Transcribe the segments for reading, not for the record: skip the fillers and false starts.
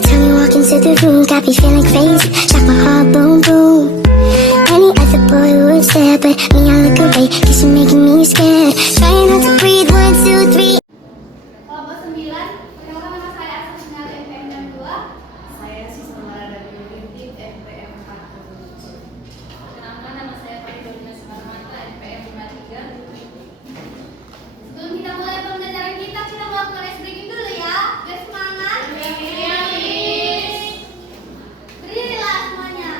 Every time you walk into the room, got me feeling crazy. Shock my heart, boom, boom. Any other boy would stare, but me, I look away, cause you're making me scared. Trying not to breathe, 1, 2, 3. Kelompok 9, perkenalkan nama saya Asma NPM 62. Saya Siswa dari Unit NPM 47. Perkenalkan nama saya Faridolina Sumarmata NPM 53. Sebelum kita mulai pembelajaran kita melakukan ice breaking dulu ya. Biar semangat. Iya, Miss. Berdirilah semuanya.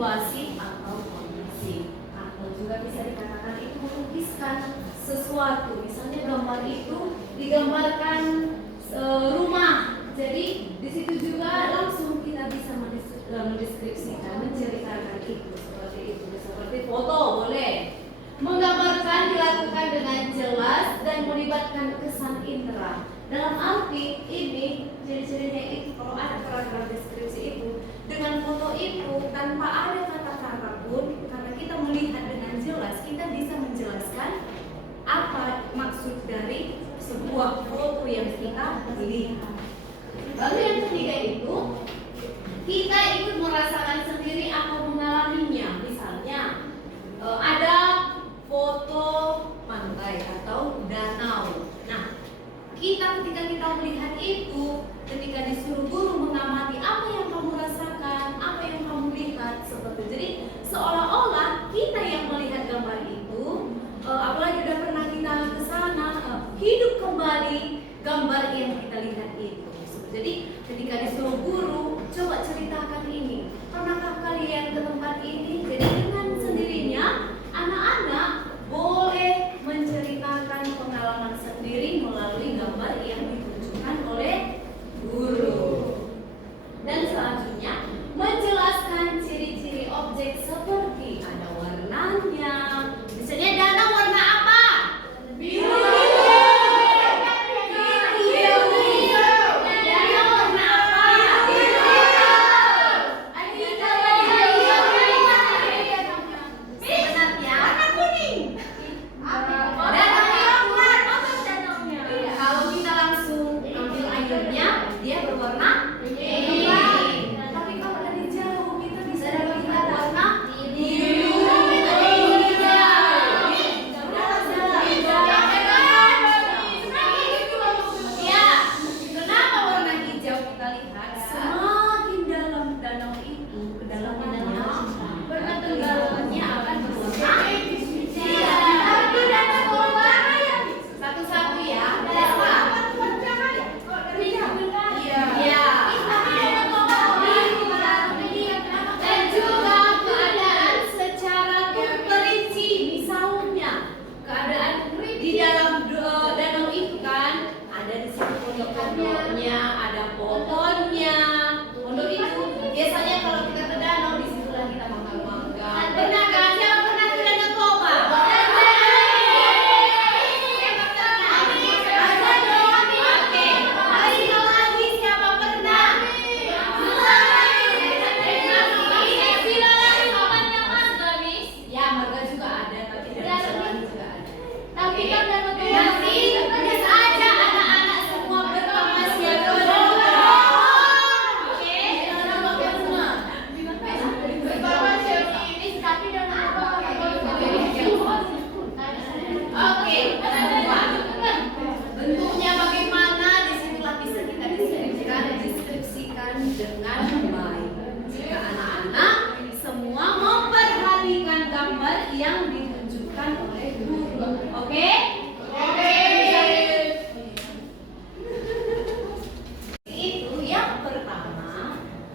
situasi atau kondisi, atau juga bisa dikatakan itu melukiskan sesuatu. Misalnya gambar itu digambarkan rumah, jadi di situ juga langsung kita bisa mendeskripsikan, menceritakan itu seperti foto boleh. Menggambarkan dilakukan dengan jelas dan melibatkan kesan indera. Dalam arti ini ciri-cirinya itu kalau ada paragraf deskripsi itu dengan foto itu tanpa ada kata-kata pun, karena kita melihat dengan jelas kita bisa menjelaskan apa maksud dari sebuah foto yang kita lihat. Lalu yang ketiga itu kita ikut merasakan sendiri atau mengalaminya. Misalnya ada foto pantai atau danau. Nah, ketika kita melihat itu, ketika disuruh guru mengamati apa yang kamu rasakan, apa yang kamu lihat, seperti jadi seolah-olah kita yang melihat gambar itu, apalagi sudah pernah kita ke sana, hidup kembali gambar yang kita lihat itu. Jadi ketika disuruh guru, coba ceritakan ini. Pernahkah kalian ke tempat ini? Jadi dengan sendirinya anak-anak boleh menceritakan pengalaman sendiri melalui gambar yang ditunjukkan oleh guru. Dan selanjutnya menjelaskan ciri-ciri objek seperti ada warnanya. Misalnya danau warna apa? Biru.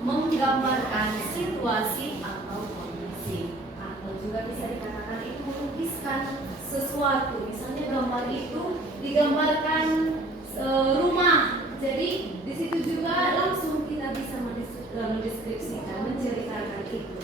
Menggambarkan situasi atau kondisi, atau juga bisa dikatakan itu melukiskan sesuatu. Misalnya gambar itu digambarkan rumah, jadi di situ juga langsung kita bisa mendeskripsikan, menceritakan itu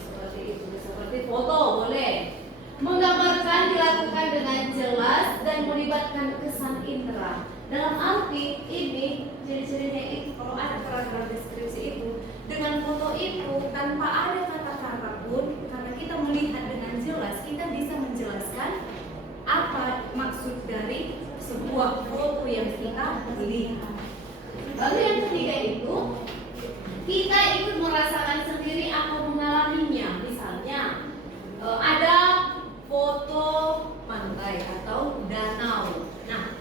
seperti foto boleh. Menggambarkan dilakukan dengan jelas dan melibatkan kesan indera. Dalam arti ini ciri-cirinya itu kalau ada paragraf deskripsi itu dengan foto itu tanpa ada kata-kata pun, karena kita melihat dengan jelas kita bisa menjelaskan apa maksud dari sebuah foto yang kita lihat. Lalu yang ketiga itu kita ikut merasakan sendiri atau mengalaminya. Misalnya ada foto pantai atau danau. Nah,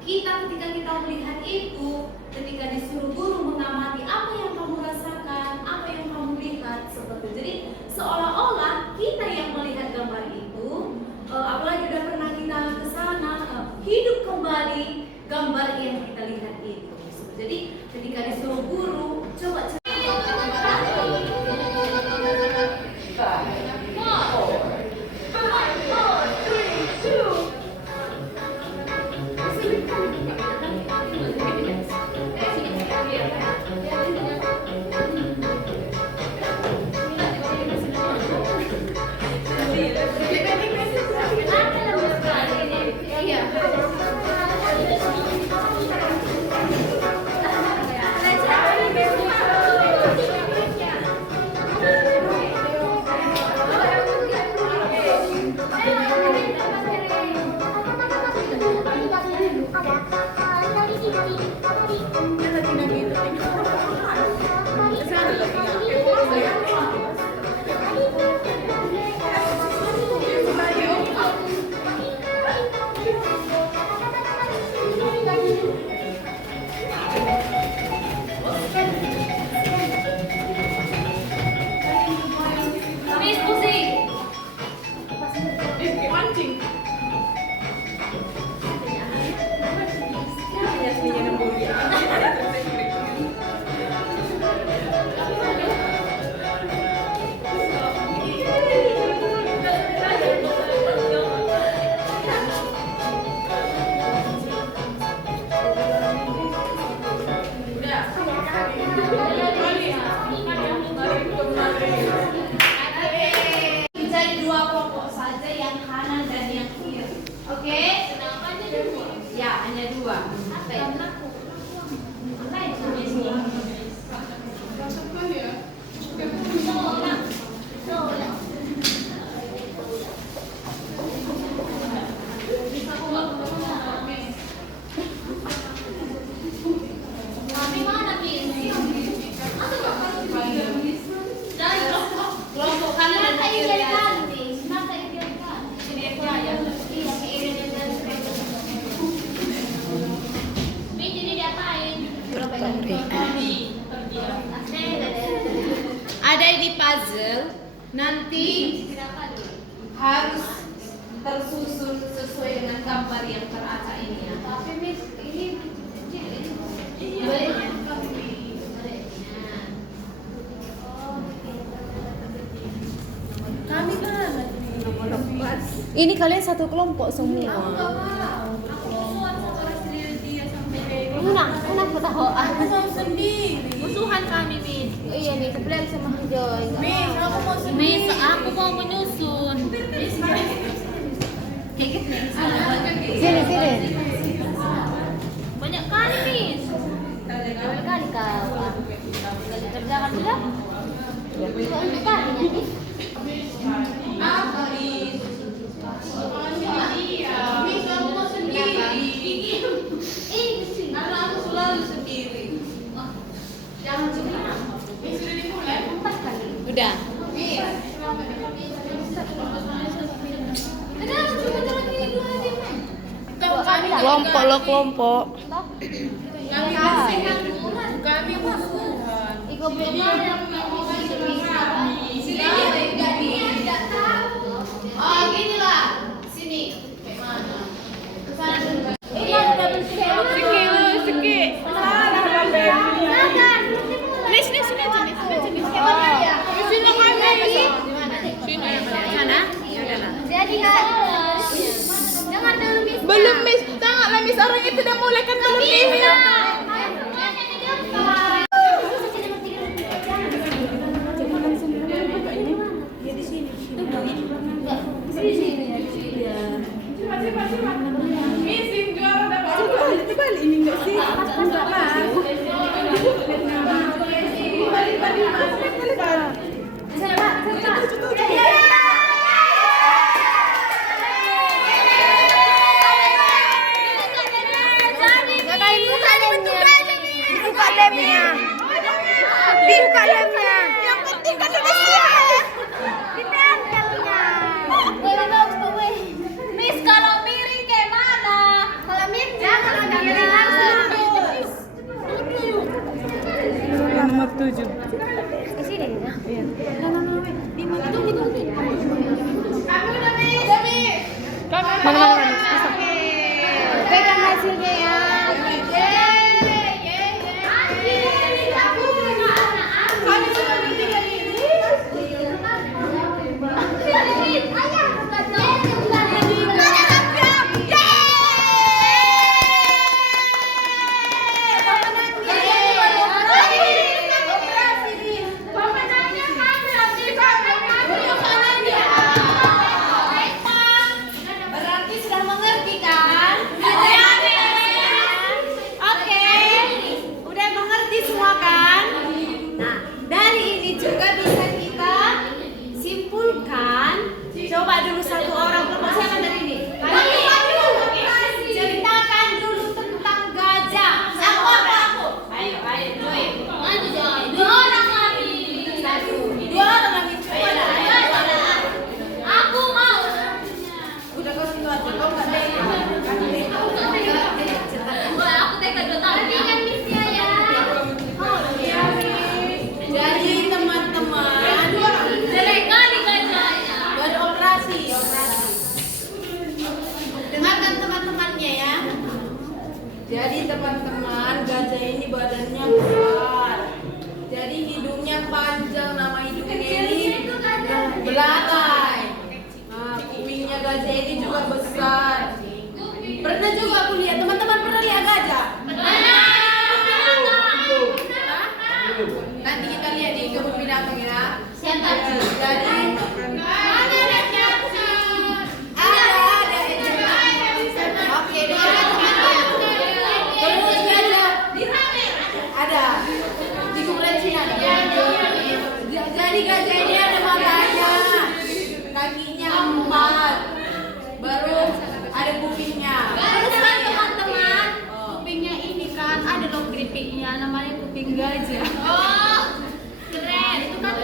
ketika kita melihat itu, ketika disuruh guru mengamati apa yang kamu rasakan, apa yang kamu lihat, seperti jadi seolah-olah kita yang melihat gambar itu, apalagi sudah pernah kita ke sana, hidup kembali gambar yang kita lihat itu. Jadi ketika disuruh guru, coba ideal kali. Masa ideal kali. Jadi aku ayam. Iya, keiringan dan Mi, jadi diapain? Ada di puzzle, nanti harus tersusun sesuai dengan gambar yang teracak ini ya. Tapi Miss, ini kecil ini. Baliknya. Kami mana? Ini kalian satu kelompok semua. Enak tahu. Aku mau sendiri. Musuhan kami, Miss. Oh, iya, Miss. Sebelah sama Joy. Miss, aku mau sendiri. Miss, aku mau menyusun. Sini. Banyak kali, Miss. Banyak kali kau. Gak dikerjakan sudah. Coba untuk kali nanti. Miss, aku mau sendiri. Karena aku selalu sendiri. Jangan cuma. Miss, sudah dimulai. 4 kali. Udah. Ada cuma jalan ini 2 aja, Mas. Kami Kelompok lo kelompok. kami musuhan. Kami musuhan. Iko belum ada Oh, gini lah. Sini. Kayak mana? Kesana dulu. ini ada double scale. Seki. Miss, sini aja, Miss. Skemanya ya. Sini kami. Sana? Ya udah lah. Jadi harus dengar dulu, Miss. Belum Miss, janganlah Miss, orang itu udah mulai kan belum ini. Miss, ini juara dapat. Balik ini enggak sih? Enggak lah. Buka lemnya. Buka lemnya. Yang penting kan udah siap. Miss, kalau miring kayak mana? Kalau miring jangan ada miring langsung. Nomor 7. Ke sini ya? Iya. Mana? Pegang hasilnya ya. Berarti sudah mengerti kan? Oke. Udah mengerti semua kan? Nah, dari ini juga bisa kita simpulkan. Coba dulu satu orang siapa dari ini? Ceritakan dulu tentang gajah. Aku. Ayo, Joy. Maju, Joy. 2 orang lagi. 2 orang lagi. Coba dah. Aku mau. Udah kau situ aja. Kau nggak deh. Wah, aku tega 2 tahun. Kan missnya ya. Jadi teman-teman, Jelek kali gajahnya. beroperasi. Dengarkan teman-temannya ya. Jadi teman-teman, gajah ini badannya besar. Jadi hidungnya panjang, nama hidungnya ini belatai. Nah, kupingnya gajah ini juga besar. Pernah juga aku lihat, teman-teman pernah lihat gajah? Nanti kita lihat di kebun binatang ya. Siapa? Jadi oke, dengarkan temannya. Terus gajah ada di kuburan Cina. Jadi gajah ini ada matanya, kakinya 4, baru ada kupingnya. Terus kan teman-teman, kupingnya ini kan ada loh keripiknya, namanya kuping gajah. Oh, keren. Itu kan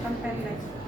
Akan pendek.